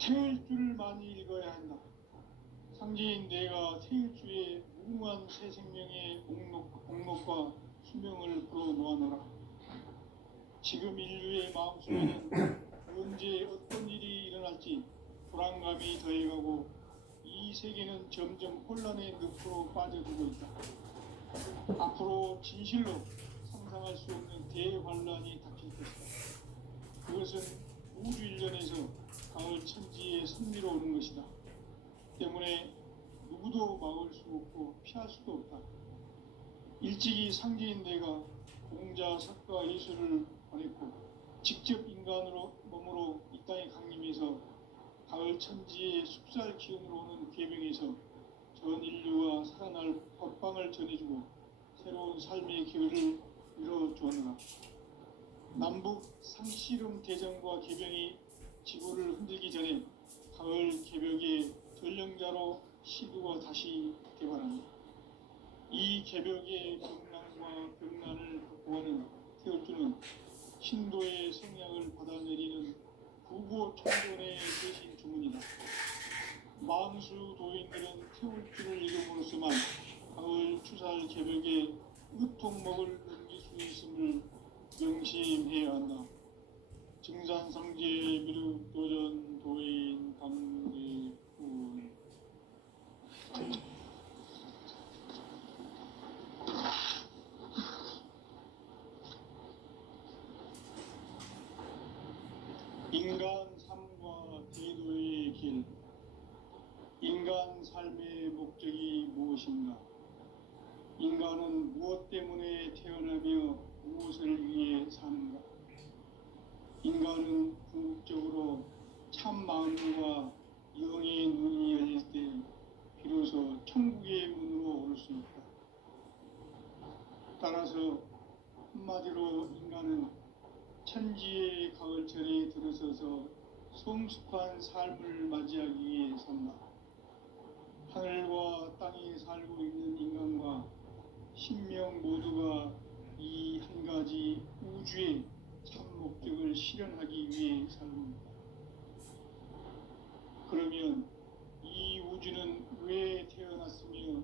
태일 주를 많이 읽어야 한다. 상제인 내가 태일 주에 무궁한 새 생명의 목록과 수명을 풀어놓아노라. 지금 인류의 마음속에는 언제 어떤 일이 일어날지 불안감이 더해가고 이 세계는 점점 혼란의 늪으로 빠져들고 있다. 앞으로 진실로 상상할 수 없는 대환란이 닥칠 것이다. 그것은 우주 일련에서 가을 천지에 선미로 오는 것이다. 때문에 누구도 막을 수 없고 피할 수도 없다. 일찍이 상제인 내가 공자, 석가, 예수를 보냈고 직접 인간으로 몸으로 이 땅에 강림해서 가을 천지의 숲살 기운으로 오는 계명에서 전 인류와 살아날 법방을 전해주고 새로운 삶의 기회를 이뤄주었노라. 남북 상씨름 대전과 개병이 지구를 흔들기 전에 가을 개벽의 전령자로 시두가 다시 개발합니다. 이 개벽의 병난과 병난을 극복하는 태울주는 신도의 성향을 받아내리는 구고천존의 대신 주문이다. 만수 도인들은 태울주를 이름으로서만 가을 추살 개벽의 으통목을 넘길 수 있음을 명심해야 한다. 증산상제 미륵도전 도인 강대훈. 인간 삶과 대도의 길. 인간 삶의 목적이 무엇인가? 인간은 무엇 때문에 태어나며 무엇을 위해 사는가? 인간은 궁극적으로 참 마음과 영의 눈이 열릴 때 비로소 천국의 문으로 오를 수 있다. 따라서 한마디로 인간은 천지의 가을철에 들어서서 성숙한 삶을 맞이하기 위해 산다. 하늘과 땅에 살고 있는 인간과 신명 모두가 이 한 가지 우주의 참 목적을 실현하기 위해 살고 있다. 그러면 이 우주는 왜 태어났으며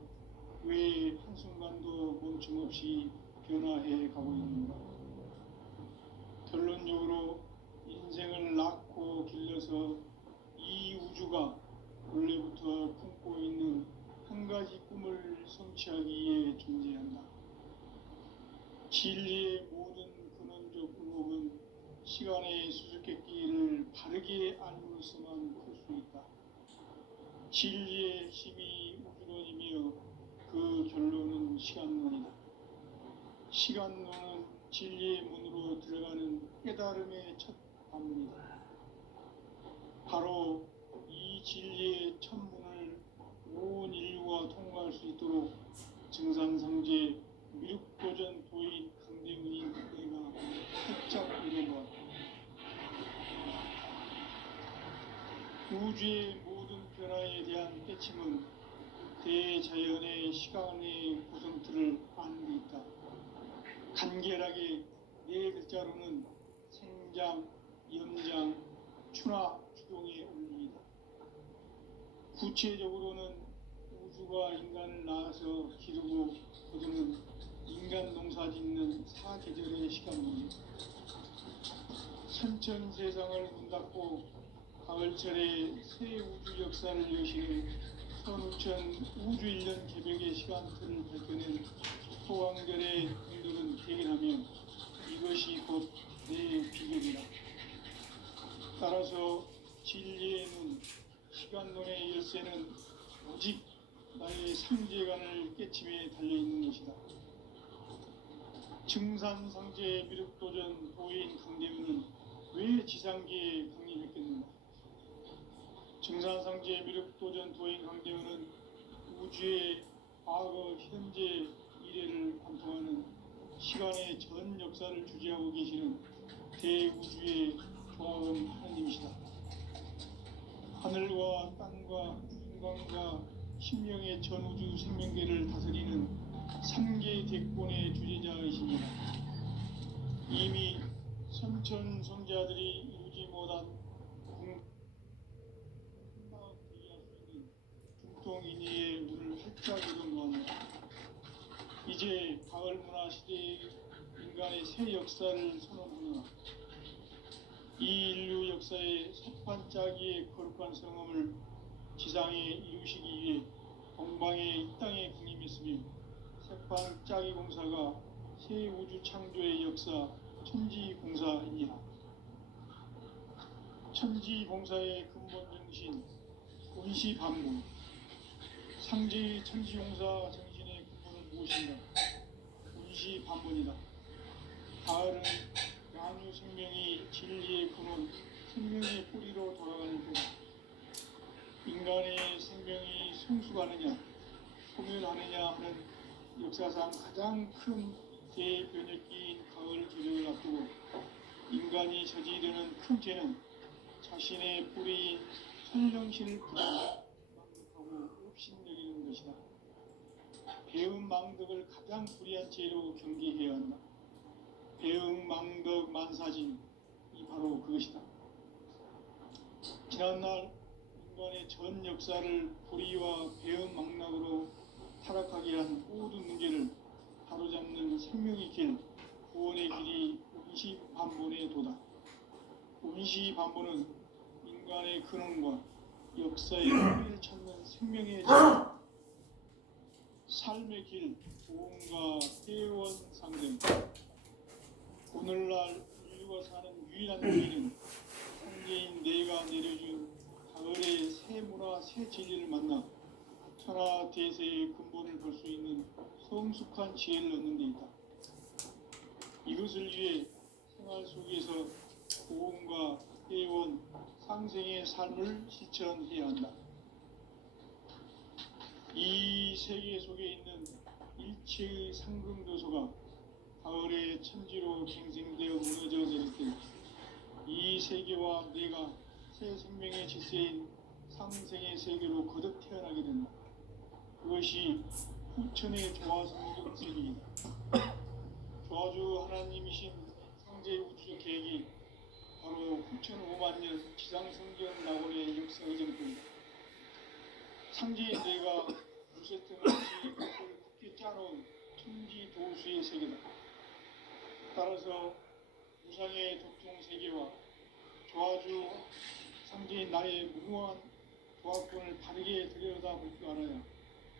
왜 한순간도 멈춤없이 변화해 가고 있는가? 결론적으로 인생을 낳고 길러서 이 우주가 원래부터 품고 있는 한 가지 꿈을 성취하기 위해 존재한다. 진리의 모든 근원적 의혹은 시간의 수수께끼를 바르게 알므로서만 풀 수 있다. 진리의 핵심이 우주론이며 그 결론은 시간론이다. 시간론은 진리의 문으로 들어가는 깨달음의 첫 관문이다. 바로 이 진리의 첫 문을 온 인류가 통과할 수 있도록 증산상제 미륵도전 도인 강대훈이 내가 활짝 이뤄보았다. 우주의 모든 변화에 대한 깨침은 대자연의 시간의 구성틀을 아는 데 있다. 간결하게 네 글자로는 생장, 연장, 추나 추동의 원리이다. 구체적으로는 우주가 인간을 낳아서 기르고 거두는 인간 농사 짓는 사계절의 시간입니다. 천천 세상을 문 닫고 가을철에 새 우주 역사를 여시는 선우천 우주 일년 개벽의 시간틀을 밝혀낸 소강절의 분들은 대견하며 이것이 곧 내 비결이다. 따라서 진리의 눈, 시간론의 열쇠는 오직 나의 상제관을 깨침에 달려있는 것이다. 증산상제 미륵도전 도인 강대훈은 왜 지상계에 강림했겠는가? 증산상제 미륵도전 도인 강대훈은 우주의 과거, 현재, 미래를 관통하는 시간의 전 역사를 주재하고 계시는 대우주의 조화음 하나님이시다. 하늘과 땅과 인간과 신명의 전우주 생명계를 다스리는 3개 대권의 주재자이십니다. 이미 선천성자들이 이루지 못한 보통 인의의 문을 활짝 열어놓았다. 이제 가을 문화 시대의 인간의 새 역사를 선언하노라. 이 인류 역사의 첫 반짝이의 거룩한 성험을 지상에 이루시기 위해 동방의 이 땅에 군림했으며 색반짝이 공사가 새 우주 창조의 역사 천지공사이니라. 천지공사의 근본 정신 운시반문, 상제의 천지공사 정신의 근본은 무엇인가? 운시반문이다. 가을은 만유 생명이 진리의 근원, 생명의 뿌리로 돌아가는 때다. 인간의 생명이 성숙하느냐, 소멸하느냐 하는 역사상 가장 큰 대변혁기인 가을 조정을 앞두고 인간이 저지르는 큰 죄는 자신의 뿌리인 천령신을 부정하고 업신여기는 것이다. 배은망덕을 가장 불의한 죄로 경계해야 한다. 배은망덕 만사진이 바로 그것이다. 지난날 인간의 전 역사를 불의와 배은망락으로 타락하게 한 모든 문제를 바로잡는 생명의 길, 구원의 길이 운시반문의 도다. 운시반문은 인간의 근원과 역사의 뿌리를 찾는 생명의 길, 삶의 길, 보험과 회원 상생. 오늘날 인류가 사는 유일한 길은 상계인 내가 내려준 가을의 새 문화, 새 진리를 만나 천하 대세의 근본을 볼 수 있는 성숙한 지혜를 얻는 데 있다. 이것을 위해 생활 속에서 보험과 회원, 상생의 삶을 실천해야 한다. 이 세계 속에 있는 일체의 상금도소가 가을의 천지로 갱생되어 무너져 내릴 때 이 세계와 내가 새 생명의 질서인 상생의 세계로 거듭 태어나게 된다. 그것이 후천의 조화성경 세계이다. 조화주 하나님이신 상제 우주적 계획이 바로 후천 5만 년 지상성경 낙원의 역사 의정표이다. 상제인 내가 무쇠등 없이 그것을 굳게 짜놓은 천지 도수의 세계다. 따라서 우상의 독종 세계와 조화주 상제인 나의 무모한 조합권을 바르게 들여다볼 줄 알아야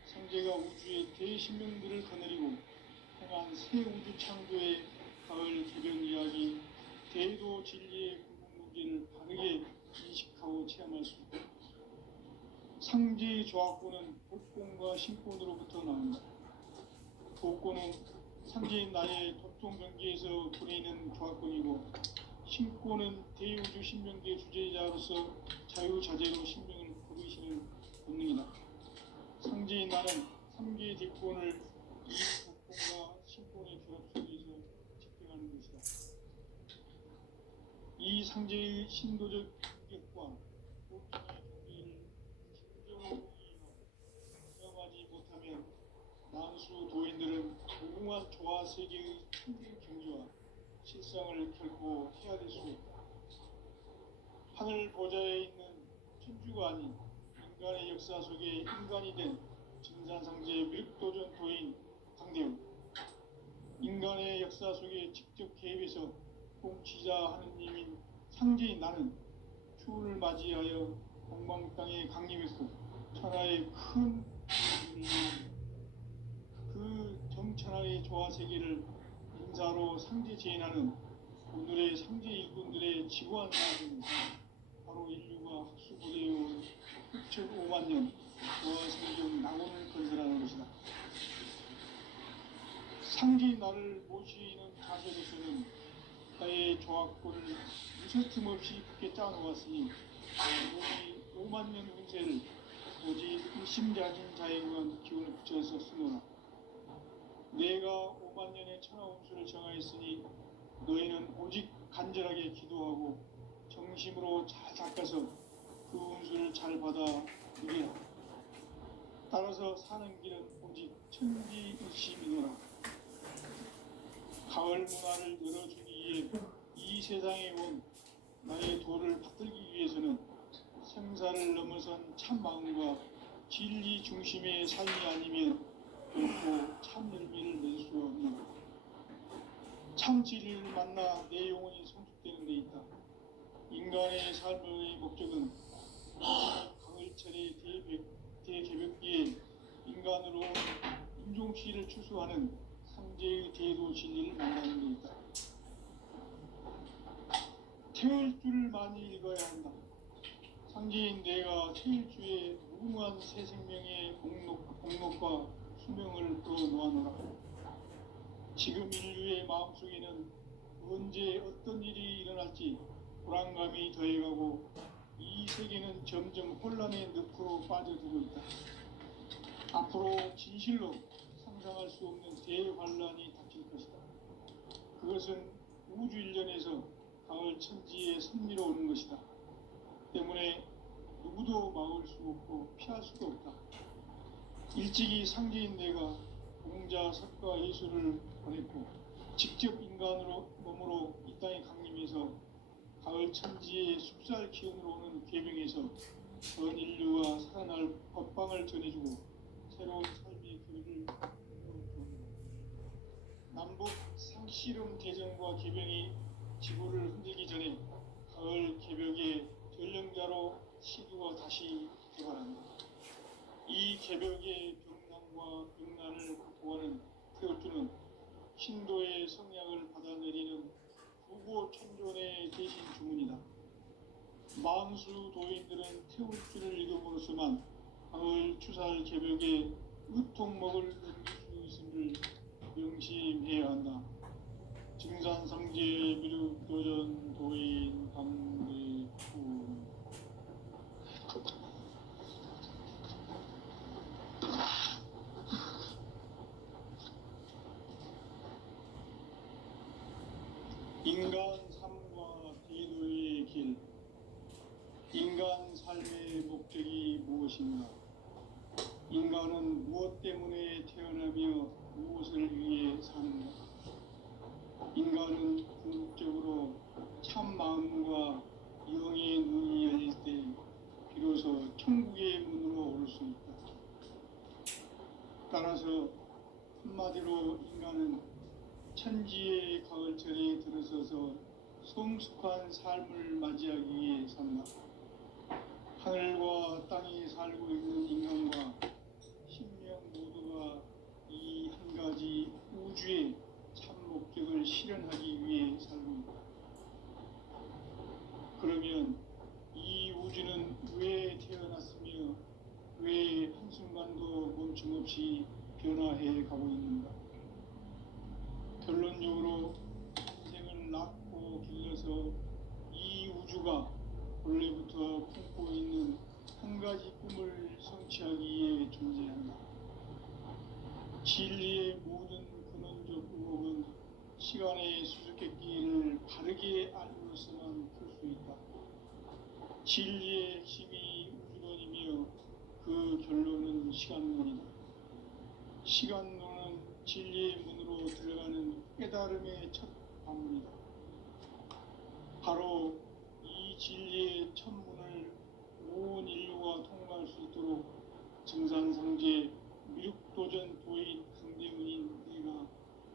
상제가 우주의 대신명들을 거느리고 행한 새 우주 창조의 가을 개변 이야기, 대도 진리의 궁극 문제를 바르게 인식하고 체험할 수 있다. 상제의 조합권은 복권과 신권으로부터 나온다. 복권은 상제인 나의 독종 경계에서 부리는 조합권이고, 신권은 대우주 신명계 주제자로서 자유자재로 신명을 부르시는 본능이다. 상제인 나는 3개의 뒷권을 이 복권과 신권의 결합 속에서 집행하는 것이다. 이 상제의 신도적 인격과 복종의 경계를 진정으로 이해하지 못하면 난수 도인들은 무궁한 조화 세계의 천진 경지와 실상을 결코 헤아릴 수 있다. 하늘 보좌에 있는 천주가 아닌 인간의 역사 속에 인간이 된 진산상제의 밀도전 도인 강대우, 인간의 역사 속에 직접 개입해서 통치자 하느님인 상제인 나는 추운을 맞이하여 공방 땅에 강림했고 천하의 큰 그 정천하의 조화 세계를 인사로 상제 제인하는 오늘의 상제 일꾼들의 지구한 사람은 바로 인류가 학수고대해온 6,5만 년 조화 성경 낙원을 건설하는 것이다. 상제인 나를 모시는 자세로서는 나의 조합권을 무슨 틈없이 굳게 짜놓았으니 오직 5만 년 운세를 오직 의심자진 자에게만 기운을 붙여서 쓰노라. 내가 5만 년의 천하 운수를 정하였으니 너희는 오직 간절하게 기도하고 정심으로 잘 닦아서 그 운수를 잘 받아 누리라. 따라서 사는 길은 오직 천지의심이노라. 가을 문화를 열어주기 위해 이 세상에 온 나의 도를 받들기 위해서는 생사를 넘어선 참 마음과 진리 중심의 삶이 아니면 결코 참 열매를 낼 수 없는, 참 진리를 만나 내 영혼이 성숙되는 데 있다. 인간의 삶의 목적은 가을철의 대개벽기에 인간으로 인종시를 추수하는 상제의 제도 진리를 만나는 데 있다. 태을 줄을 많이 읽어야 한다. 상제인 내가 태을 주에 무궁한 새 생명의 공목과 수명을 풀어놓아노라. 지금 인류의 마음속에는 언제 어떤 일이 일어날지 불안감이 더해가고 이 세계는 점점 혼란의 늪으로 빠져들고 있다. 앞으로 진실로 상상할 수 없는 대환란이 닥칠 것이다. 그것은 우주 일련에서 가을 천지의 섭리로 오는 것이다. 때문에 누구도 막을 수 없고 피할 수도 없다. 일찍이 상제인 내가 공자, 석가, 예수를 보냈고 직접 인간으로 몸으로 이 땅에 강림해서 가을 천지의 숲살 기운으로 오는 계명에서 전 인류와 살아날 법방을 전해주고 새로운 삶의 길을 열어줍니다. 남북 상씨름 대전과 개병이 지구를 흔들기 전에 가을 개벽의 전령자로 시두가 다시 개발한다. 이 개벽의 병난과 병난을 극복하는 태울주는 신도의 성향을 받아내리는 부고천존의 대신 주문이다. 만수 도인들은 태울주를 읽음으로써만 가을 추살 개벽의 의통목을 넘길 수 있음을 명심해야 한다. 증산상제 미륵도전 도인 강대구. 인간 삶과 기도의 길. 인간 삶의 목적이 무엇인가? 인간은 무엇 때문에 태어나며 무엇을 위해 사는가? 인간은 궁극적으로 참 마음과 영의 눈이 열릴 때 비로소 천국의 문으로 오를 수 있다. 따라서 한마디로 인간은 천지의 가을철에 들어서서 성숙한 삶을 맞이하기 위해 산다. 하늘과 땅에 살고 있는 인간과 신명 모두가 이 한 가지 우주의 참 목적을 실현하기 위해 살고 있다. 그러면 이 우주는 왜 태어났으며 왜 한순간도 멈춤없이 변화해 가고 있는가? 결론적으로 인생을 낳고 길러서 이 우주가 원래부터 품고 있는 한 가지 꿈을 성취하기 위해 존재한다. 진리의 모든 근원적 의혹은 시간의 수수께끼를 바르게 알고서만 풀 수 있다. 진리의 핵심이 우주론이며 그 결론은 시간론이다. 시간론은 진리의 문으로 들어가는 깨달음의 첫 방문이다. 바로 이 진리의 첫 문을 온 인류가 통과할 수 있도록 증산상제 미륵도전 도인 강대문인 내가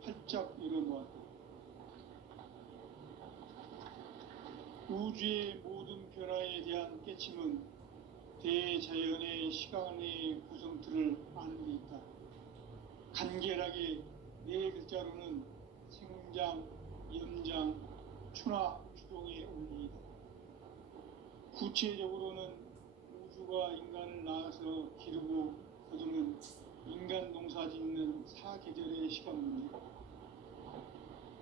활짝 열어놓았다. 우주의 모든 변화에 대한 깨침은 대자연의 시간의 구성틀을 아는 데 있다. 간결하게 네 글자로는 생장, 염장, 추나 추동의 원리이다. 구체적으로는 우주가 인간을 낳아서 기르고 거두는 인간 농사 짓는 사계절의 시간문이다.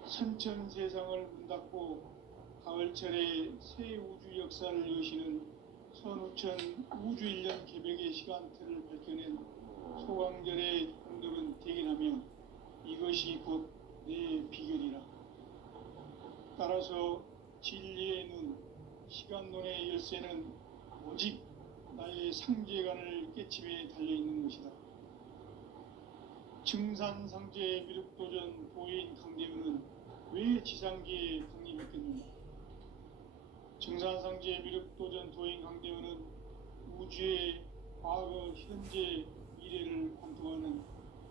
선천 세상을 문 닫고 가을철에 새 우주 역사를 여시는 선우천 우주일년 개벽의 시간틀을 밝혀낸 소강절의 공덕은 대견하며 이것이 곧 내 비결이라. 따라서 진리의 눈, 시간론의 열쇠는 오직 나의 상제관을 깨침에 달려있는 것이다. 증산상제 미륵도전 도인 강대문은 왜 지상계에 강림했겠는가? 증산상제 미륵도전 도인 강대문은 우주의 과거, 현재, 미래를 관통하는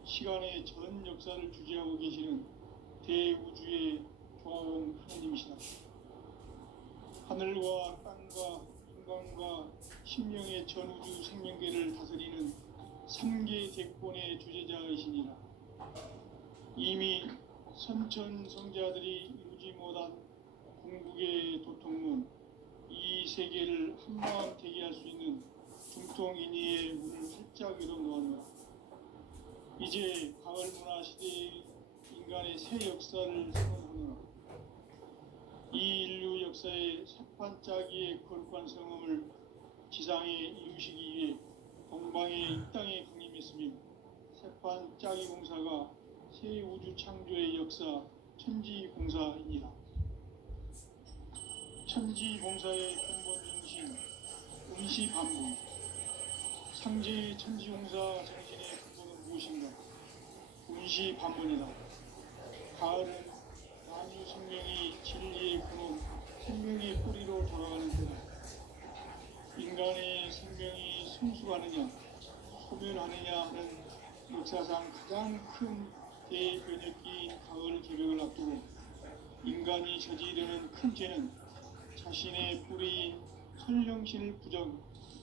시간의 전 역사를 주재하고 계시는 대우주의 조화원 하나님이시다. 하늘과 땅과 인간과 심령의 전우주 생명계를 다스리는 삼계 대권의 주재자이시니라. 이미 선천성자들이 이루지 못한 궁극의 도통문, 이 세계를 한마음 되게 할 수 있는 중통인의의 문을 활짝 열어놓았노라. 이제 가을 문화 시대의 인간의 새 역사를 선언하노라. 이 인류 역사의 새판짜기의 거룩한 성음을 지상에 이루시기 위해 동방의 이 땅에 강림했으며, 새판짜기 공사가 새 우주 창조의 역사 천지공사이니라. 천지공사의 근본 정신 운시반복, 상제의 천지공사 정신의 근본은 무엇인가? 운시반복이다. 가을은 만유 생명이 진리의 근원, 생명의 뿌리로 돌아가는 때다. 인간의 생명이 성숙하느냐 소멸하느냐 하는 역사상 가장 큰 대변혁기인 가을 개벽을 앞두고 인간이 저지르는 큰 죄는 자신의 뿌리인 설령신을 부정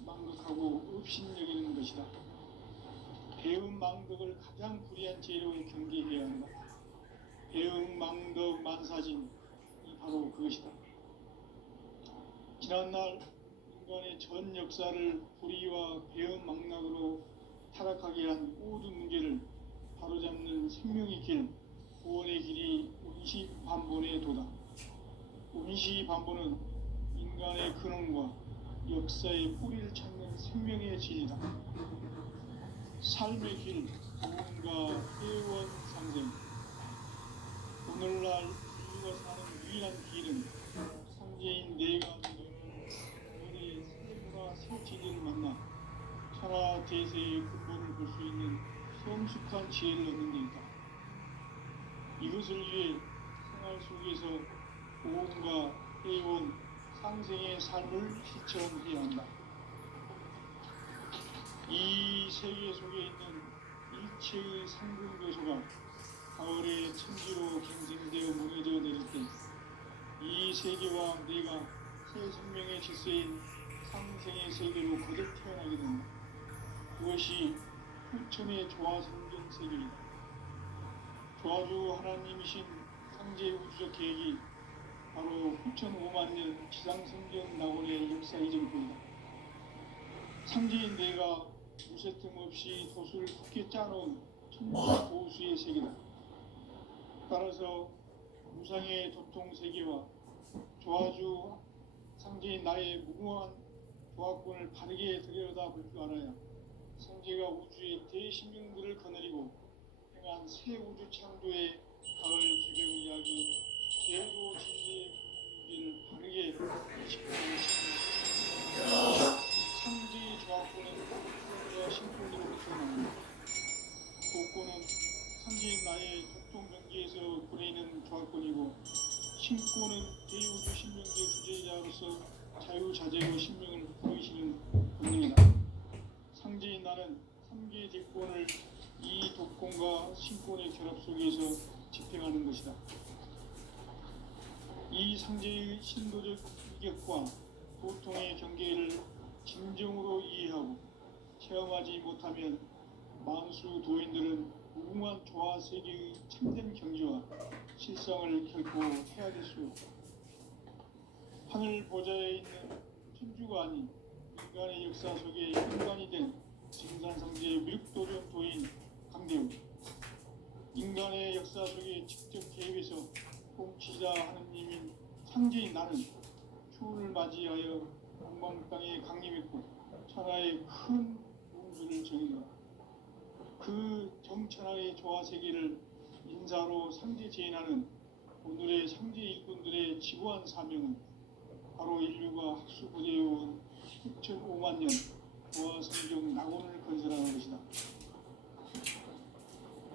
망극하고 업신여기는 것이다. 배음 망덕을 가장 불의한 죄로 경계해야 한다. 배음 망덕 만사진이 바로 그것이다. 지난날 인간의 전 역사를 불의와 배음 망락으로 타락하게 한 모든 문제를 바로잡는 생명의 길, 구원의 길이 운시반본의 도다. 운시반본은 인간의 근원과 역사의 뿌리를 찾는 생명의 진리다. 삶의 길, 구원과 회원 상생. 오늘날 인류가 사는 유일한 길은 상제인 내가 믿는 우리의 세문화 새진리를 만나 천하 대세의 근본을 볼 수 있는 성숙한 지혜를 얻는 데 있다. 이것을 위해 생활 속에서 보험과 회원, 상생의 삶을 실천해야 한다. 이 세계 속에 있는 일체의 상근 교소가 가을의 천지로 갱생되어 무너져 내릴 때 이 세계와 내가 새 생명의 질서인 상생의 세계로 거듭 태어나게 된다. 그것이 후천의 조화성경 세계이다. 조화주 하나님이신 상제 우주적 계획이 바로 후천 5만 년 지상성경 낙원의 역사 이전부이다. 상제인 내가 무쇠 틈 없이 도수를 굳게 짜놓은 천지 보수의 세계다. 따라서 무상의 도통 세계와 조화주 상제인 나의 무궁한 조화권을 바르게 들여다볼 줄 알아야 상제가 우주의 대신명들을 거느리고 행한 새 우주 창조의 가을 개벽 이야기, 제도 진리의 문제를 바르게 인식하는 상제의 조화권은 구원과 신권으로 태어납니다. 도권은 상제인 나의 도통 경계에서 부리는 조화권이고, 신권은 대우주 신명계 주제자로서 자유자재로 신명을 부르시는 권능이다. 상제인 나는 3개 대권을 이 도권과 신권의 결합 속에서 집행하는 것이다. 이 상제의 신도적 이격과 보통의 경계를 진정으로 이해하고 체험하지 못하면 만수 도인들은 무궁한 조화 세계의 참된 경지와 실상을 결코 헤아릴 수 없다. 하늘 보좌에 있는 천주가 아닌 인간의 역사 속에 인간이 된 진산상제의 미륵도전 도인 강대우, 인간의 역사 속에 직접 개입해서 통치자 하느님인 상제인 나는 추운을 맞이하여 동방 땅에 강림했고 천하의 큰 운수를 정의하라. 그 정천하의 조화 세계를 인사로 상제 제인하는 오늘의 상제 일꾼들의 지구한 사명은 바로 인류가 학수고대해온 6,5만 년 조화 성경 낙원을 건설하는 것이다.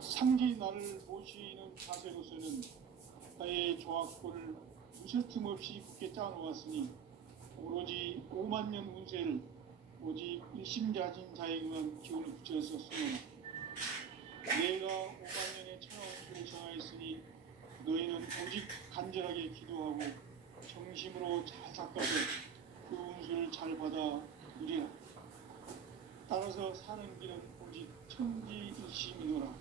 상제인 나를 모시는 자세로서는 나의 조화권을 무쇠 틈 없이 굳게 짜놓았으니 오로지 5만 년 운세를 오직 일심가진 자에게만 기운을 붙여서 쓰노라. 내가 5만 년의 천하운수를 정하였으니 너희는 오직 간절하게 기도하고 정심으로 잘 닦아서 그 운수를 잘 받아 누리라. 따라서 사는 길은 오직 천지일심이노라.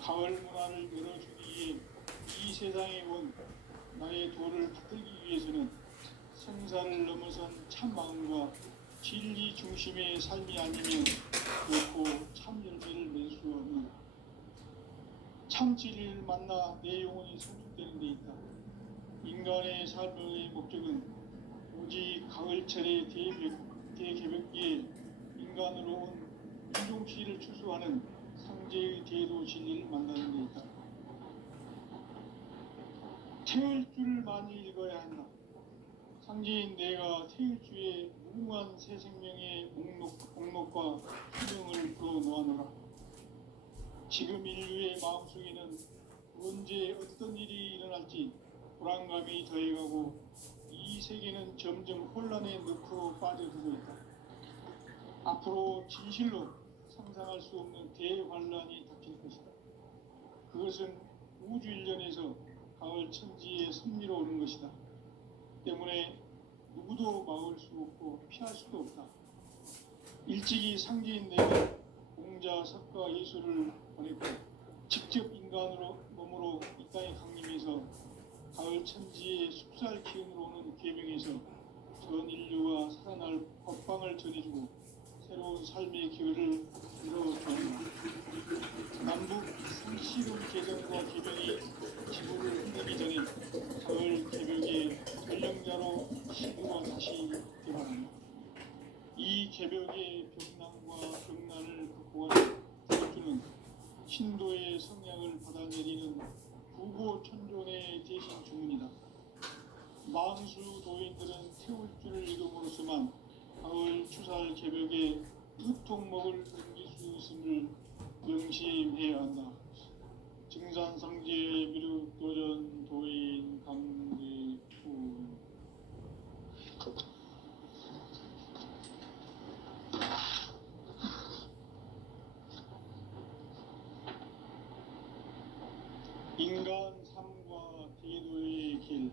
가을 문화를 열어주기 위해 이 세상에 온 나의 도를 받들기 위해서는 생사를 넘어선 참 마음과 진리 중심의 삶이 아니면 결코 참 열매를 맺을 수 없는 참 진리를 만나 내 영혼이 성숙되는 데 있다. 인간의 삶의 목적은 오직 가을철의 대개벽기에 인간으로 온 인종시를 추수하는 상제의 대도 진리를 만나는 데 있다. 태을 줄을 많이 읽어야 한다. 상제인 내가 태을 주에 무궁한 새 생명의 목록과 수명을 풀어놓아노라. 지금 인류의 마음속에는 언제 어떤 일이 일어날지 불안감이 더해가고 이 세계는 점점 혼란의 늪으로 빠져들고 있다. 앞으로 진실로 상상할 수 없는 대환란이 닥칠 것이다. 그것은 우주 일련에서 가을 천지의 섭리로 오는 것이다. 때문에 누구도 막을 수 없고 피할 수도 없다. 일찍이 상제인 내가 공자, 석가, 예수를 보냈고 직접 인간으로 몸으로 이 땅에 강림해서 가을 천지의 숲살 기운으로 오는 계명에서 전 인류가 살아날 법방을 전해주고 새로운 삶의 기회를 열어줍니다. 남북 상시름 개정과 개명이 지구를 흔들기 전에 가을 개벽의 전령자로 시구가 다시 개발합니다. 이 개벽의 벽난과 벽난을 극복하는 태울주는 신도의 성향을 받아내리는 구고천존의 대신 주문이다. 만수 도인들은 태울주를 읽음으로써만 가을 추살 개벽의 뜻통목을 넘길 수 있음을 명심해야 한다. 증산상제 미륵도전 도인 강대후. 인간 삶과 대도의 길.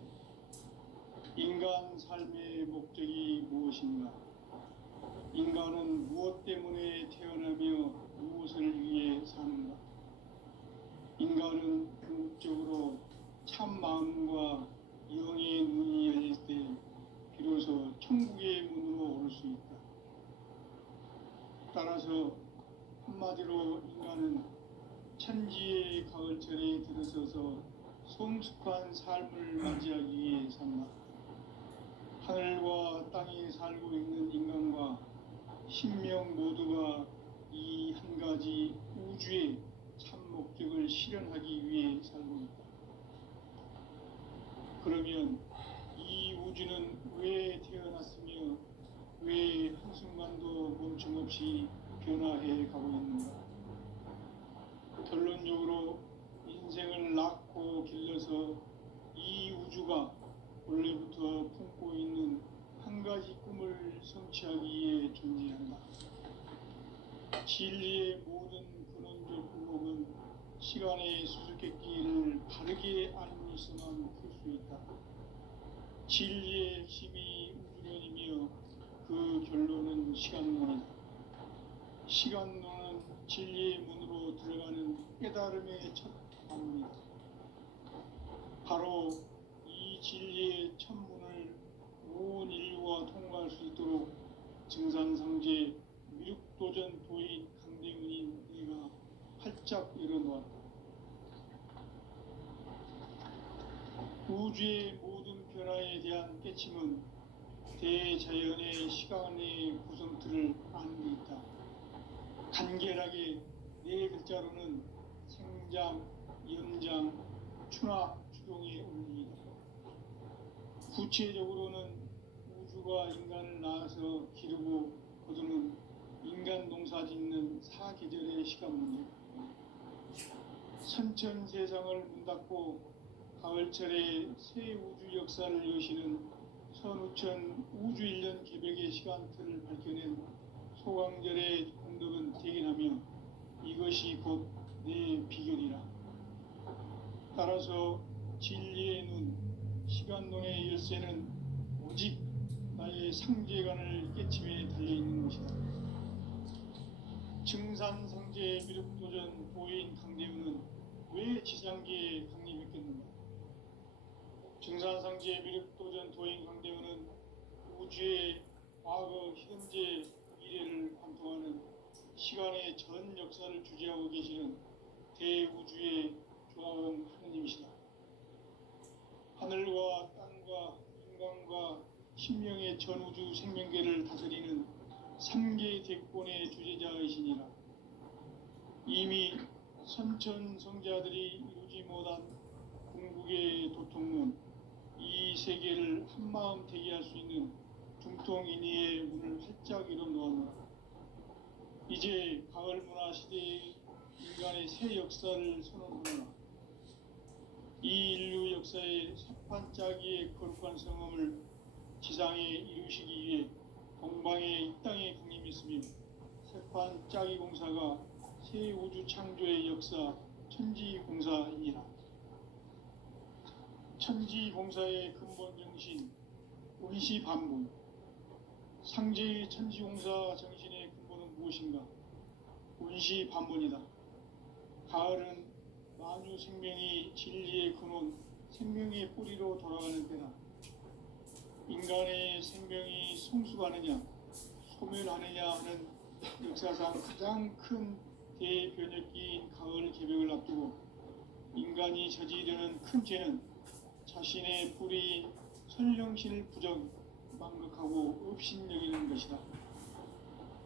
인간 삶의 목적이 무엇인가? 인간은 무엇 때문에 태어나며 무엇을 위해 사는가? 인간은 궁극적으로 참 마음과 영의 문이 열릴 때 비로소 천국의 문으로 오를 수 있다. 따라서 한마디로 인간은 천지의 가을철에 들어서서 성숙한 삶을 맞이하기 위해 산다. 하늘과 땅에 살고 있는 인간과 신명 모두가 이 한 가지 우주의 참 목적을 실현하기 위해 살고 있다. 그러면 이 우주는 왜 태어났으며 왜 한순간도 멈춤없이 변화해 가고 있는가? 결론적으로 인생을 낳고 길러서 이 우주가 원래부터 품고 있는 한 가지 꿈을 성취하기 위해 존재한다. 진리의 모든 근원적 의혹은 시간의 수수께끼를 바르게 알므로서만 풀 수 있다. 진리의 핵심이 우주론이며 그 결론은 시간론이다. 시간론은 진리의 문으로 들어가는 깨달음의 첫 방문이다. 바로 이 진리의 첫 문을 온 인류가 통과할 수 있도록 증산상제 미륵도전 도인 강대문인 네가 활짝 열어놓았다. 우주의 모든 변화에 대한 깨침은 대자연의 시간의 구성틀을 아는 데 있다. 간결하게 네 글자로는 생장, 연장, 추나, 추동의 원리이다. 구체적으로는 우주가 인간을 낳아서 기르고 거두는 인간 농사 짓는 사계절의 시간 문제. 선천 세상을 문 닫고 가을철에 새 우주 역사를 여시는 선우천 우주일년 개벽의 시간틀을 밝혀낸 소강절의 공덕은 대견하며 이것이 곧 내 비결이라. 따라서 진리의 눈, 시간론의 열쇠는 오직 나의 상제관을 깨침에 달려있는 것이다. 증산상제 미륵도전 도인 강대우는 왜 지상계에 강림했겠는가? 증산상제 미륵도전 도인 강대우는 우주의 과거, 현재, 미래를 관통하는 시간의 전 역사를 주재하고 계시는 대우주의 조화원 하느님이시다. 하늘과 땅과 인간과 신명의 전우주 생명계를 다스리는 3개 대권의 주제자이시니라. 이미 선천성자들이 이루지 못한 궁극의 도통론, 이 세계를 한마음 대기할 수 있는 중통인의의 문을 활짝 열어놓았노라. 이제 가을 문화 시대의 인간의 새 역사를 선언하노라. 이 인류 역사의 새판짜기의 거룩한 성험을 지상에 이루시기 위해 동방의 이 땅에 강림했으며 새판짜기 공사가 새 우주 창조의 역사 천지공사이니라. 천지공사의 근본 정신 운시반분. 상제의 천지공사 정신의 근본은 무엇인가? 운시반분이다. 가을은 만유 생명이 진리의 근원, 생명의 뿌리로 돌아가는 때다. 인간의 생명이 성숙하느냐, 소멸하느냐 하는 역사상 가장 큰 대변혁기인 가을 개벽을 앞두고 인간이 저지르는 큰 죄는 자신의 뿌리인 선령신을 망각하고 업신여기는 것이다.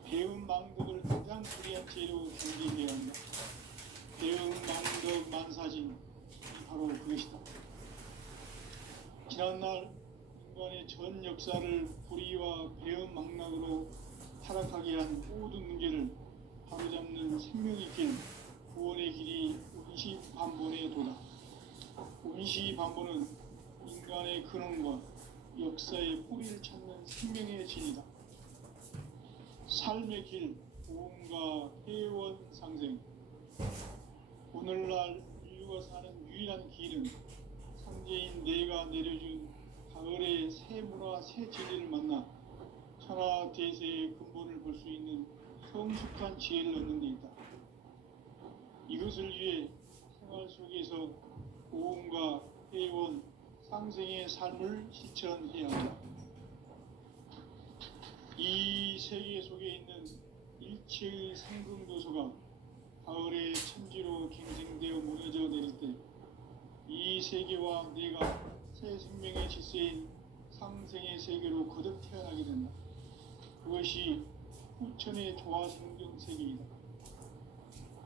배운 망덕을 가장 불리한 죄로 경계해야 한다. 배운 망덕 만사진, 바로 그것이다. 지난날 인간의 전 역사를 불의와 배운 망락으로 타락하게 한 모든 문제를 바로잡는 생명의 길, 구원의 길이 운시반본의 도다. 운시반본은 인간의 근원과 역사의 뿌리를 찾는 생명의 진이다. 삶의 길, 보험과 회원 상생. 오늘날 인류가 사는 유일한 길은 상제인 내가 내려준 가을의 새 문화, 새 진리를 만나 천하 대세의 근본을 볼 수 있는 성숙한 지혜를 얻는 데 있다. 이것을 위해 생활 속에서 보험과 회원, 상생의 삶을 실천해야 한다. 이 세계 속에 있는 일체의 상승도소가 가을의 천지로 갱생되어 무너져 내릴 때 이 세계와 내가 새 생명의 질서인 상생의 세계로 거듭 태어나게 된다. 그것이 후천의 조화생경 세계이다.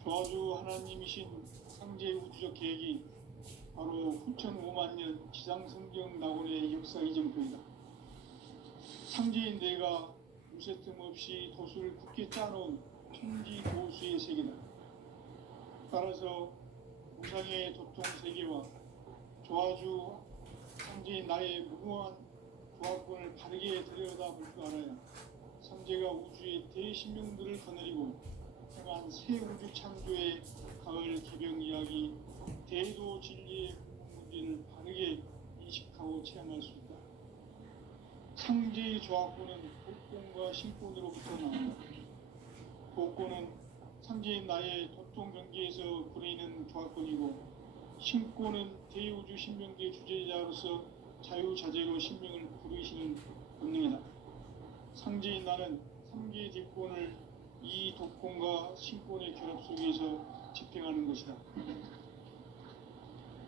조화주 하나님이신 상제 우주적 계획이 바로 후천 5만년 지상성경 낙원의 역사 이정표이다. 상제인 내가 무쇠틈 없이 도수를 굳게 짜놓은 천지도수의 세계다. 따라서 무상의 도통 세계와 조화주 상제인 나의 무궁한 조화권을 바르게 들여다볼 줄 알아야 상제가 우주의 대신명들을 거느리고 행한 새 우주 창조의 가을 개병 이야기, 대도 진리의 문제를 바르게 인식하고 체험할 수 있다. 상제의 조화권은 복권과 신권으로부터 나온다. 복권은 상제인 나의 도통 경계에서 부리는 조화권이고, 신권은 대우주 신명계 주제자로서 자유자재로 신명을 부르시는 본능이다. 상제인 나는 3개 뒷권을 이 독권과 신권의 결합 속에서 집행하는 것이다.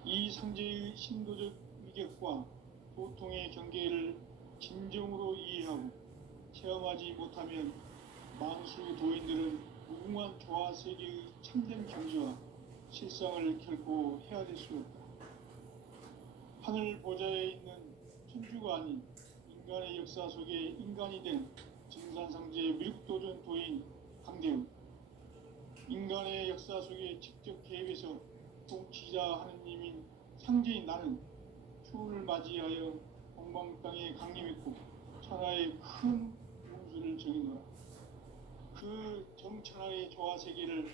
이 상제의 신도적 위격과 도통의 경계를 진정으로 이해하고 체험하지 못하면 만수 도인들은 무궁한 조화세계의 참된 경지와 실상을 결코 헤아릴 수 없다. 하늘 보좌에 있는 천주가 아닌 인간의 역사 속에 인간이 된 증산상제 미륵도전 도인 강대우. 인간의 역사 속에 직접 개입해서 통치자 하느님인 상제인 나는 추운을 맞이하여 동방 땅에 강림했고 천하의 큰 운수를 정해놓아. 그 정천하의 조화세계를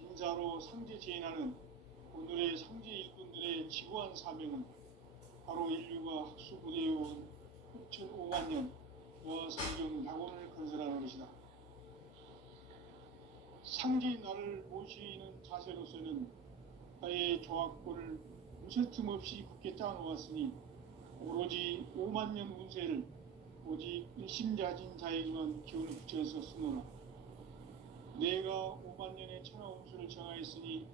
인자로 상제재현하는 오늘의 상제 일꾼들의 지구한 사명은 바로 인류가 학수부대해온 6,500만 년 노화성경 낙원을 건설하는 것이다. 상제의 나를 모시는 자세로서는 나의 조합권을 무쇠 틈 없이 굳게 짜놓았으니 오로지 5만 년 운세를 오직 일심자진 자에게만 기운을 붙여서 쓰노라. 내가 5만 년의 천하 운수를 정하였으니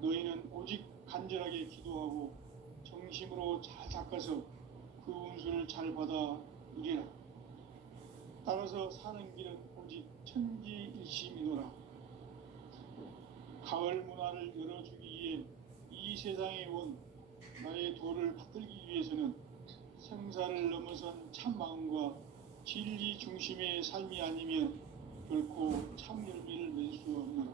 너희는 오직 간절하게 기도하고 정심으로 잘 닦아서 그 운수를 잘 받아 누리라. 따라서 사는 길은 오직 천지일심이노라. 가을 문화를 열어주기 위해 이 세상에 온 나의 도를 받들기 위해서는 생사를 넘어선 참 마음과 진리 중심의 삶이 아니면 결코 참 열매를 맺을 수 없노라.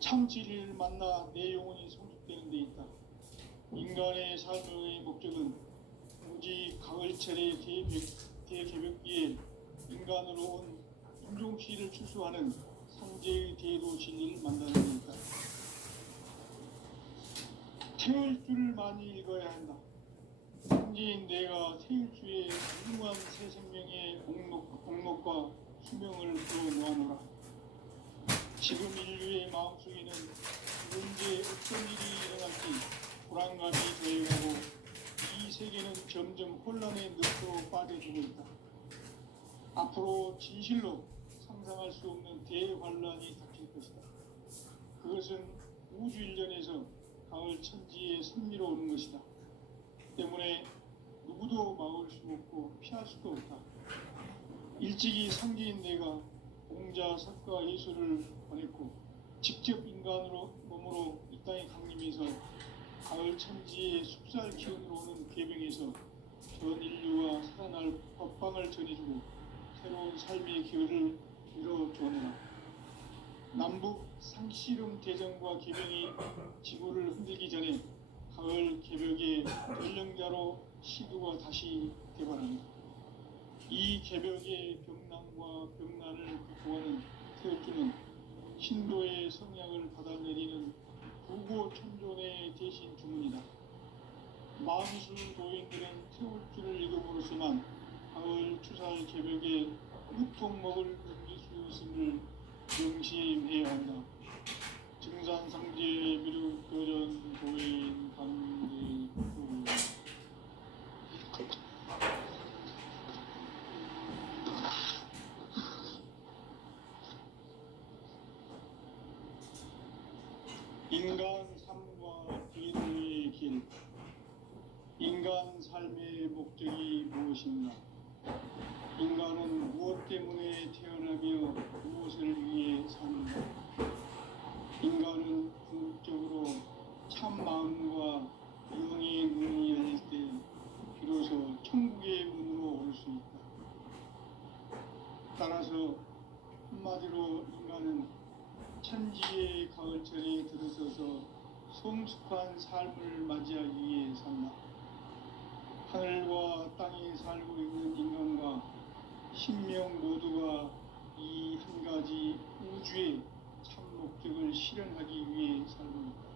참 진리를 만나 내 영혼이 성숙되는 데 있다. 인간의 삶의 목적은 오직 가을철의 대개벽기에 인간으로 온 인종시를 추수하는 상제의 대도 진리를 만나는 데 있다. 태울 줄을 많이 읽어야 한다. 상제인 내가 태울 주의 무궁한 새 생명의 공록과 수명을 풀어놓아노라. 지금 인류의 마음속에는 언제 어떤 일이 일어날지 불안감이 더해가고 이 세계는 점점 혼란의 늪으로 빠져들고 있다. 앞으로 진실로 상상할 수 없는 대환란이 닥칠 것이다. 그것은 우주 일련에서 가을 천지의 섭리로 오는 것이다. 때문에 누구도 막을 수 없고 피할 수도 없다. 일찍이 상제인 내가 공자, 석가, 예수를 보냈고 직접 인간으로 몸으로 이 땅에 강림해서 가을 천지의 숲살 기운으로 오는 궤병에서 전 인류와 살아날 법방을 전해주고 새로운 삶의 기회를 이뤄주노라. 남북 상씨름 대전과 궤병이 지구를 흔들기 전에 가을 개벽의 전령자로 시두가 다시 개발합니다. 이 개벽의 병난과 병난을 극복하는 태울주는 신도의 성향을 받아내리는 부고천존의 대신 주문이다. 만수 도인들은 태울주를 읽음으로써만 가을 추살 개벽의 무통목을 넘길 수 있음을 명심해야 한다. 증산상제 미륵도전 도인 감리 인간 삶과 비로의 길. 인간 삶의 목적이 무엇인가? 인간은 무엇 때문에 태어나며 무엇을 위해 사는가? 인간은 궁극적으로 참 마음과 영의 문이 열릴 때 비로소 천국의 문으로 올 수 있다. 따라서 한마디로 인간은 천지의 가을철에 들어서서 성숙한 삶을 맞이하기 위해 산다. 하늘과 땅에 살고 있는 인간과 신명 모두가 이 한 가지 우주의 참 목적을 실현하기 위해 살고 있다.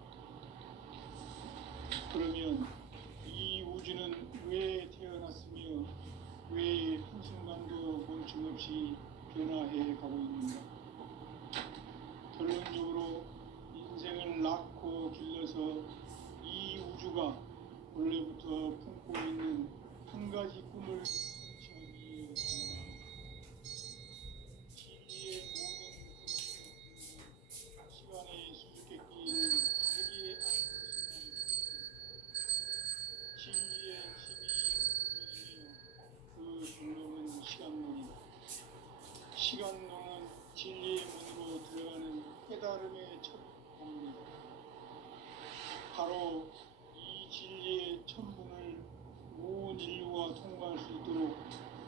그러면 이 우주는 왜 태어났으며 왜 한순간도 멈춤 없이 변화해 가고 있는가? 결론적으로 인생을 낳고 길러서 이 우주가 원래부터 품고 있는 한 가지 꿈을 실현하기 위해 산다. 진리의 모든 시간의 수수께끼를 다르게 안고 진리의 힘이 운명이며 그 중로는 시간론이다. 시간론은 진리의 문으로 들어가는 깨달음의 첫 문이다. 바로 이 진리의 첫 문을 온 인류가 통과할 수 있도록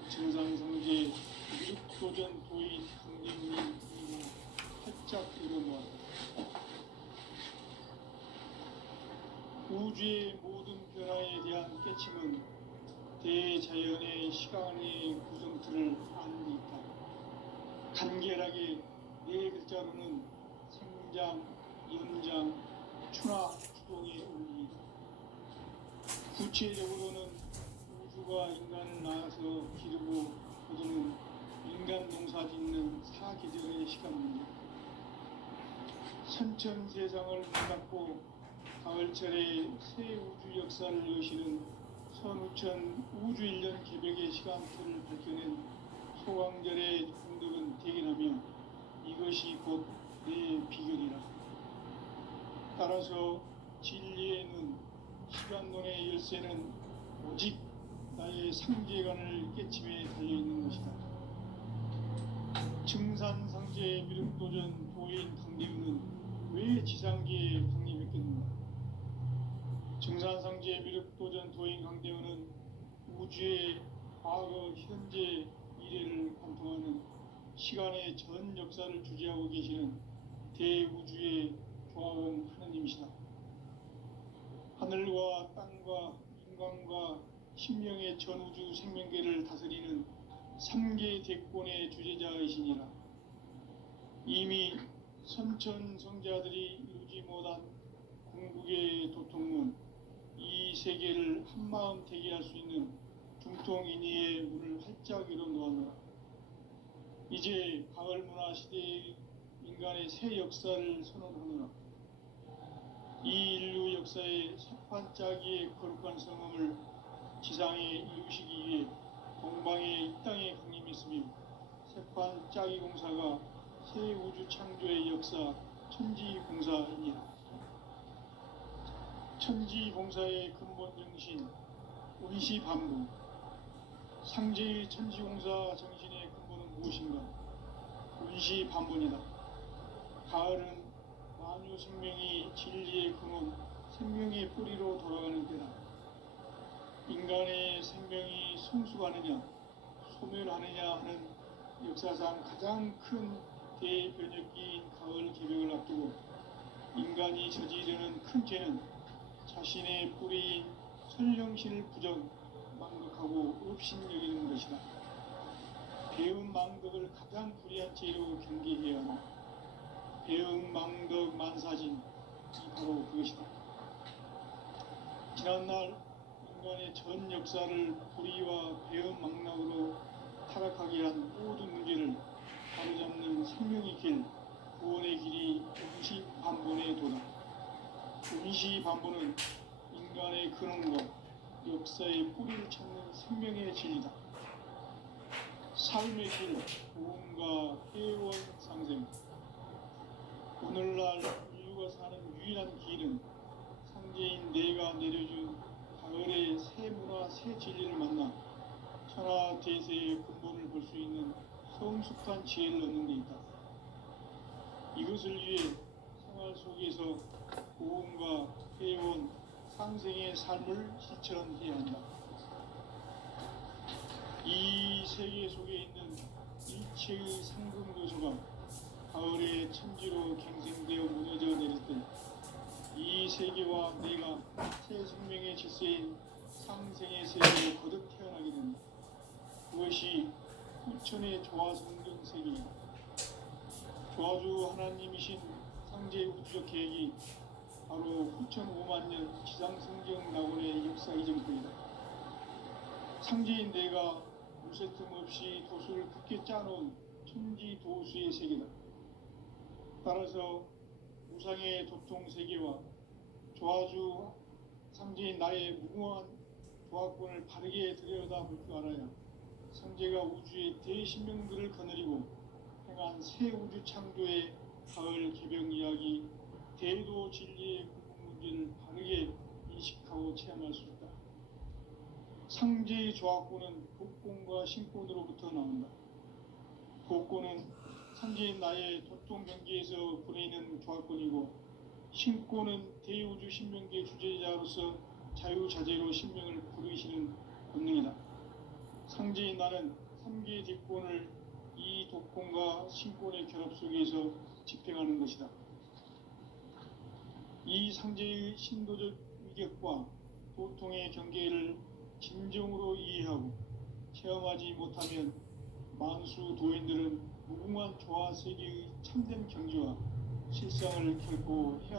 증산성제 미륵도전 도인 강림이 그리고 활짝 열어놓았다. 우주의 모든 변화에 대한 깨침은 대자연의 시간의 구성틀을 아는 데 있다. 간결하게 네 글자로는 생장, 연장, 추나 추동의 의미이다. 구체적으로는 우주가 인간을 낳아서 기르고 거두는 인간 농사 짓는 사계절의 시간 문제, 선천 세상을 문닫고 가을철에 새 우주 역사를 여시는 선우천 우주 1년 개벽의 시간틀을 밝혀낸 소강절의 공덕은 대견하며 이것이 곧 내 비결이라. 따라서 진리의 눈, 시간론의 열쇠는 오직 나의 상제관을 깨침에 달려있는 것이다. 증산상제 미륵도전 도인 강대우는 왜 지상계에 강림했겠는가? 증산상제 미륵도전 도인 강대우는 우주의 과거, 현재, 미래를 관통하는 시간의 전 역사를 주재하고 계시는 대우주의 조화원 하느님이시다. 하늘과 땅과 인간과 신명의 전우주 생명계를 다스리는 3계 대권의 주재자이시니라. 이미 선천성자들이 이루지 못한 궁극의 도통문, 이 세계를 한마음 대기할 수 있는 중통인의의 문을 활짝 열어 놓았노라. 이제 가을 문화 시대의 인간의 새 역사를 선언하노라. 이 인류 역사의 새반짝이의 거룩한 성음을 지상에 이루시기 위해 동방의 이 땅에 강림했으며 새반짝이 공사가 새 우주 창조의 역사 천지공사이니라. 천지공사의 근본 정신 운시반부, 상제의 천지공사 정신의 근본은 무엇인가? 운시반분이다. 가을은 만유 생명이 진리의 근원, 생명의 뿌리로 돌아가는 때다. 인간의 생명이 성숙하느냐, 소멸하느냐 하는 역사상 가장 큰 대변혁기인 가을 개벽을 앞두고 인간이 저지르는 큰 죄는 자신의 뿌리인 선령신을 부정, 망덕하고 업신여기는 것이다. 배운 망덕을 가장 불의한 죄로 경계해야 한다. 배응 망덕 만사진, 이 바로 그것이다. 지난날 인간의 전 역사를 불의와 배응 망락으로 타락하게 한 모든 문제를 바로잡는 생명의 길, 구원의 길이 운시반분의 도다. 운시반분은 인간의 근원과 역사의 뿌리를 찾는 생명의 진리다. 삶의 길, 구원과 회원 상생. 오늘날 인류가 사는 유일한 길은 상제인 내가 내려준 가을의 새 문화, 새 진리를 만나 천하 대세의 근본을 볼 수 있는 성숙한 지혜를 얻는 데 있다. 이것을 위해 생활 속에서 고음과 회원, 상생의 삶을 실천해야 한다. 이 세계 속에 있는 일체의 상금도서가 가을의 천지로 갱생되어 무너져 내릴 때 이 세계와 내가 새 생명의 질서인 상생의 세계로 거듭 태어나게 된다. 그것이 후천의 조화성경 세계이다. 조화주 하나님이신 상제 우주적 계획이 바로 후천 5만 년 지상성경 낙원의 역사 이전부이다. 상제인 내가 무쇠틈 없이 도수를 굳게 짜놓은 천지 도수의 세계다. 따라서 무상의 도통 세계와 조화주 상제인 나의 무궁한 조화권을 바르게 들여다볼 줄 알아야 상제가 우주의 대신명들을 거느리고 행한 새 우주 창조의 가을 개벽 이야기, 대도 진리의 구분 문제를 바르게 인식하고 체험할 수 있다. 상제의 조화권은 복권과 신권으로부터 나온다. 복권은 상제인 나의 도통 경계에서 보내는 조화권이고, 신권은 대우주 신명계 주제자로서 자유자재로 신명을 부르시는 권능이다. 상제인 나는 3개 뒷권을 이 독권과 신권의 결합 속에서 집행하는 것이다. 이 상제의 신도적 위격과 도통의 경계를 진정으로 이해하고 체험하지 못하면 만수 도인들은 무궁한 조화 세계의 참된 경지와 실상을 결코 헤아리